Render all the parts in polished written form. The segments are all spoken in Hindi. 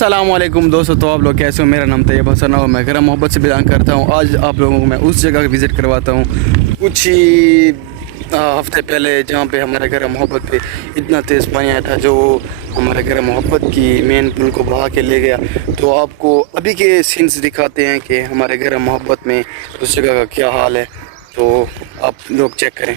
अस्सलामुअलैकुम दोस्तों, तो आप लोग कैसे हो। मेरा नाम तैयब हसन और मैं गरम मोहब्बत से बयान करता हूँ। आज आप लोगों को मैं उस जगह विज़िट करवाता हूँ कुछ ही हफ्ते पहले, जहाँ पे हमारे गरम मोहब्बत पे इतना तेज़ पानी आया था जो हमारे गरम मोहब्बत की मेन पुल को बहा के ले गया। तो आपको अभी के सीन्स दिखाते हैं कि हमारे गरम मोहब्बत में उस जगह का क्या हाल है, तो आप लोग चेक करें।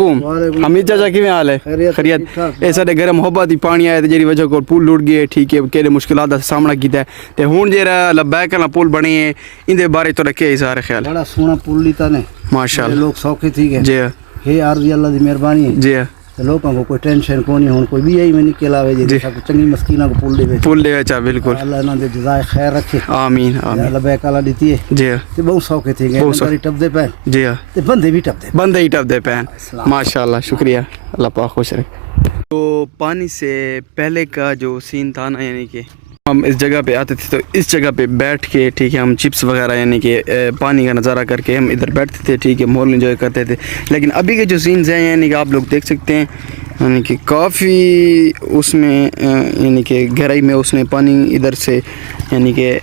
हमीद चाचा की हाल है? खैरियत। ये साढ़े घर मोहब्बत ही पानी आया जी वजह को पुल टूट गए, ठीक है, केड़े मुश्किलात का सामना किया ते हुन जेरा लब्बैक वाला पुल बने है, इंदे बारे तो रखे सारे ख्याल? बड़ा सोना पुल लीता ने माशाल्लाह, लोग सौखे थी गए जी हे आरजी अल्लाह दी मेहरबानी है जी। तो लोगों को कोई टेंशन को नहीं, हुन कोई भी यही में निकल आवे जी चंगी मस्कीना को पुल दे चा बिल्कुल। अल्लाह ना दे जज़ाए खैर रखे, आमीन आमीन। अल्लाह बैक वाला दीती है जी। ते बहुत सौखे थे गए, सारी टपदे पे जी, ते बंदे भी टपदे पे माशाल्लाह। शुक्रिया, अल्लाह पाक खुश रखे। तो पानी से पहले का जो सीन था ना, यानी कि हम इस जगह पे आते थे तो इस जगह पे बैठ के, ठीक है, हम चिप्स वगैरह यानी कि पानी का नज़ारा करके हम इधर बैठते थे, ठीक है, मॉल इंजॉय करते थे। लेकिन अभी के जो सीन्स हैं, यानी कि आप लोग देख सकते हैं, यानी कि काफ़ी उसमें यानी कि गहराई में उसने पानी इधर से यानी कि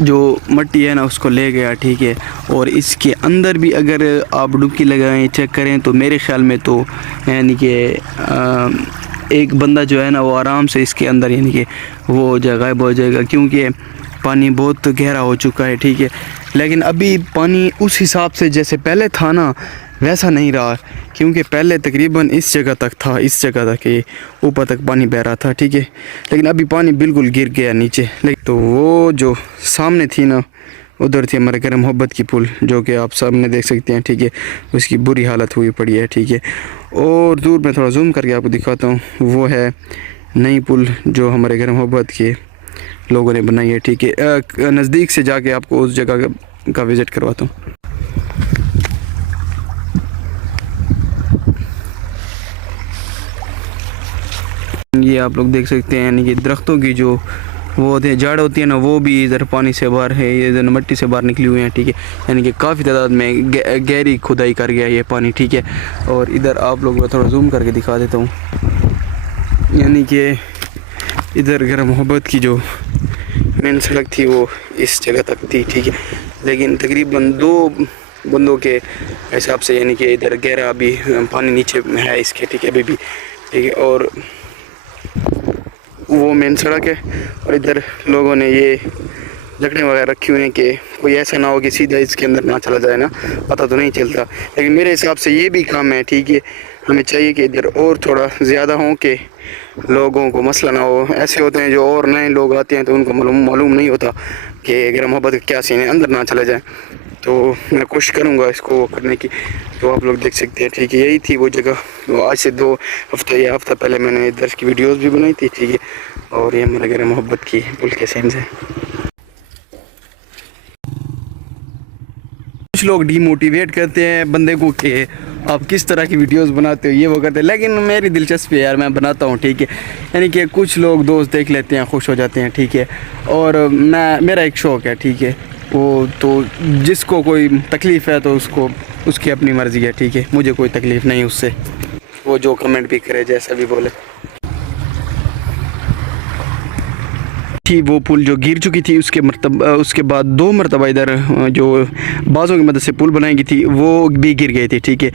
जो मट्टी है ना उसको ले गया, ठीक है। और इसके अंदर भी अगर आप डुबकी लगाएं, चेक करें, तो मेरे ख्याल में तो यानी कि एक बंदा जो है ना वो आराम से इसके अंदर यानी कि वो गायब हो जाएगा, क्योंकि पानी बहुत गहरा हो चुका है, ठीक है। लेकिन अभी पानी उस हिसाब से जैसे पहले था ना वैसा नहीं रहा, क्योंकि पहले तकरीबन इस जगह तक था, इस जगह तक ये ऊपर तक पानी बह रहा था, ठीक है। लेकिन अभी पानी बिल्कुल गिर गया नीचे। लेकिन तो वो जो सामने थी ना, उधर थी हमारे गरम मोहब्बत की पुल, जो कि आप सामने देख सकते हैं, ठीक है। उसकी बुरी हालत हुई पड़ी है, ठीक है। और दूर में थोड़ा जूम करके आपको दिखाता हूँ, वो है नई पुल जो हमारे गरम मोहब्बत के लोगों ने बनाई है, ठीक है। नज़दीक से जाके आपको उस जगह का विज़िट करवाता हूँ। ये आप लोग देख सकते हैं, यानी कि दरख्तों की जो वो होते हैं जड़ होती है ना, वो भी इधर पानी से बाहर है, ये इधर मिट्टी से बाहर निकली हुई हैं, ठीक है। यानी कि काफ़ी तादाद में गहरी खुदाई कर गया ये पानी, ठीक है। और इधर आप लोग थोड़ा जूम करके दिखा देता हूँ, यानी कि इधर गरम मोहब्बत की जो मेन सड़क थी वो इस जगह तक थी, ठीक है। लेकिन तकरीबन 2 बंदों के हिसाब से यानी कि इधर गहरा अभी पानी नीचे है इसके, ठीक है, अभी भी, ठीक है। और वो मेन सड़क है, और इधर लोगों ने ये लकड़ियाँ वगैरह रखी हुई हैं कि कोई ऐसा ना हो कि सीधा इसके अंदर ना चला जाए ना, पता तो नहीं चलता। लेकिन मेरे हिसाब से ये भी काम है, ठीक है। हमें चाहिए कि इधर और थोड़ा ज़्यादा हो कि लोगों को मसला ना हो। ऐसे होते हैं जो और नए लोग आते हैं तो उनको मालूम नहीं होता कि गरम मोहब्बत का क्या सीन है, अंदर ना चला जाए। तो मैं कोशिश करूँगा इसको करने की। तो आप लोग देख सकते हैं, ठीक है, यही थी वो जगह। आज से 2 हफ्ते या हफ्ता पहले मैंने इधर की वीडियोस भी बनाई थी, ठीक है। और ये हमारे गरम मोहब्बत की पुल के सीन्स हैं। कुछ लोग डीमोटिवेट करते हैं बंदे को कि आप किस तरह की वीडियोस बनाते हो, ये वो करते हैं, लेकिन मेरी दिलचस्पी है यार, मैं बनाता हूँ, ठीक है। यानी कि कुछ लोग दोस्त देख लेते हैं, खुश हो जाते हैं, ठीक है। और मेरा एक शौक़ है, ठीक है, वो तो जिसको कोई तकलीफ़ है तो उसकी अपनी मर्ज़ी है, ठीक है। मुझे कोई तकलीफ़ नहीं उससे, वो जो कमेंट भी करे, जैसा भी बोले। वो पुल जो गिर चुकी थी उसके बाद 2 मरतबा इधर जो बाज़ों की मदद से पुल बनाई गई थी वो भी गिर गई थी, ठीक है।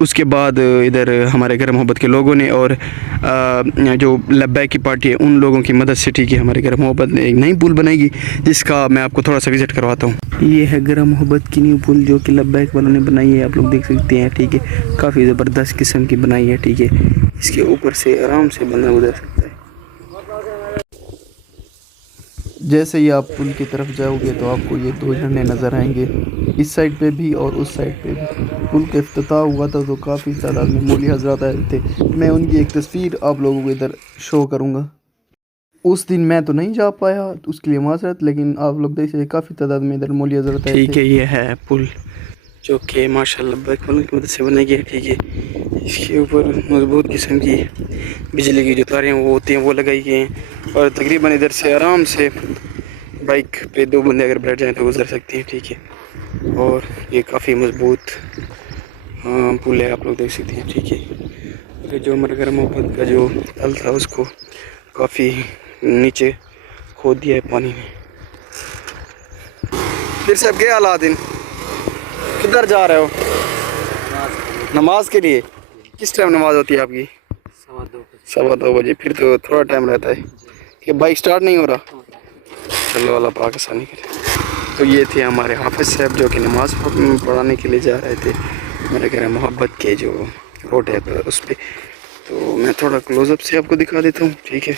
उसके बाद इधर हमारे गरम मोहब्बत के लोगों ने और जो लब्बैक की पार्टी है उन लोगों की मदद से, ठीक है, हमारे गरम मोहब्बत ने एक नई पुल बनाएगी, जिसका मैं आपको थोड़ा सा विज़िट करवाता हूँ। ये है गरम मोहब्बत की न्यू पुल जो कि लब्बैक वालों ने बनाई है, आप लोग देख सकते हैं, ठीक है। काफ़ी ज़बरदस्त किस्म की बनाई है, ठीक है। इसके ऊपर से आराम से बंदा गुजर सकता है। जैसे ही आप पुल की तरफ जाओगे तो आपको ये 2 झरने नज़र आएंगे, इस साइड पे भी और उस साइड पे भी। पुल का इफ्तिताह हुआ था तो काफ़ी तादाद में मौलवी हज़रात आए थे। मैं उनकी एक तस्वीर आप लोगों को इधर शो करूँगा। उस दिन मैं तो नहीं जा पाया, उसके लिए माज़रत, लेकिन आप लोग देख सकते काफ़ी तादाद में इधर मौलवी हज़रात आए थे, ठीक है। ये है पुल जो कि माशाल्लाह लब्बैक वालों की मदद से बनाई गई है, ठीक है। इसके ऊपर मजबूत किस्म की बिजली की जो तारें वो होती हैं वो लगाई गई हैं, और तकरीबन इधर से आराम से बाइक पे 2 बंदे अगर बैठ जाएं तो गुजर सकते हैं, ठीक है। और ये काफ़ी मजबूत पुल है, आप लोग देख सकते हैं, ठीक है। जो हमारे गरम मोहब्बत का जो तल था उसको काफ़ी नीचे खो दिया है पानी में। फिर साहब क्या हालात इन, किधर जा रहे हो? नमाज के लिए। किस टाइम नमाज होती है आपकी? 2:15 बजे। फिर तो थोड़ा टाइम रहता है कि बाइक स्टार्ट नहीं हो रहा। चलो अल्लाह पाक आसानी करे। तो ये थे हमारे हाफिज साहब जो कि नमाज़ पढ़ाने के लिए जा रहे थे मेरे घर मोहब्बत के जो रोड है उस पर। तो मैं थोड़ा क्लोज़अप से आपको दिखा देता हूँ, ठीक है।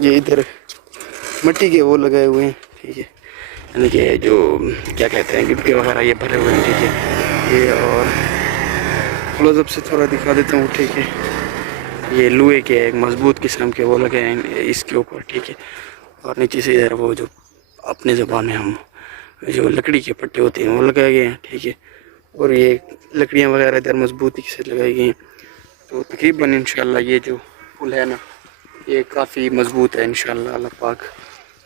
ये इधर मिट्टी के वो लगाए हुए हैं, ठीक है, यानी कि जो क्या कहते हैं गिट्टी वगैरह ये भरे हुए हैं, ठीक है। ये और क्लोज़अप से थोड़ा दिखा देता हूँ, ठीक है। ये लोहे के एक मजबूत किस्म के वो लगे हैं इसके ऊपर, ठीक है। और नीचे से इधर वो जो अपने ज़बान में हम जो लकड़ी के पट्टे होते हैं वो लगाए गए हैं, ठीक है। और ये लकड़ियाँ वगैरह इधर मजबूती से लगाई गई हैं। तो तकरीबन इंशाल्लाह ये जो पुल है ना ये काफ़ी मजबूत है। इंशाल्लाह अल्लाह पाक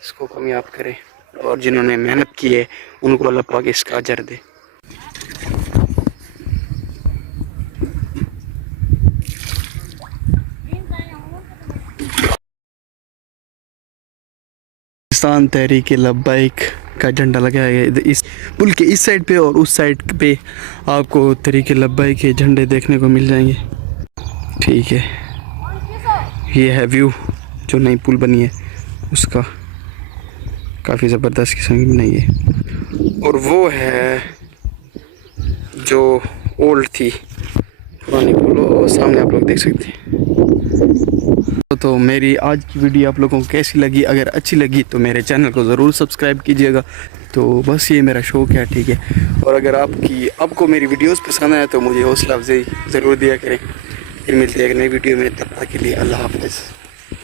इसको कामयाब करे और जिन्होंने मेहनत की है उनको अल्लाह पाक इसका अजर दे। पाकिस्तान तहरीक लब्बैक का झंडा लगाया गया इस पुल के इस साइड पे, और उस साइड पे आपको तहरीक लब्बैक के झंडे देखने को मिल जाएंगे, ठीक है। ये है व्यू जो नई पुल बनी है उसका, काफ़ी ज़बरदस्त किस्म की बनाई है। और वो है जो ओल्ड थी पुरानी पुल, वो सामने आप लोग देख सकते हैं। तो मेरी आज की वीडियो आप लोगों को कैसी लगी? अगर अच्छी लगी तो मेरे चैनल को ज़रूर सब्सक्राइब कीजिएगा। तो बस ये मेरा शौक़ है, ठीक है। और अगर आपको मेरी वीडियोस पसंद आए तो मुझे हौसला अफजाई ज़रूर दिया करें। फिर मिलते हैं एक नई वीडियो में, तब तक के लिए अल्लाह हाफ़िज़।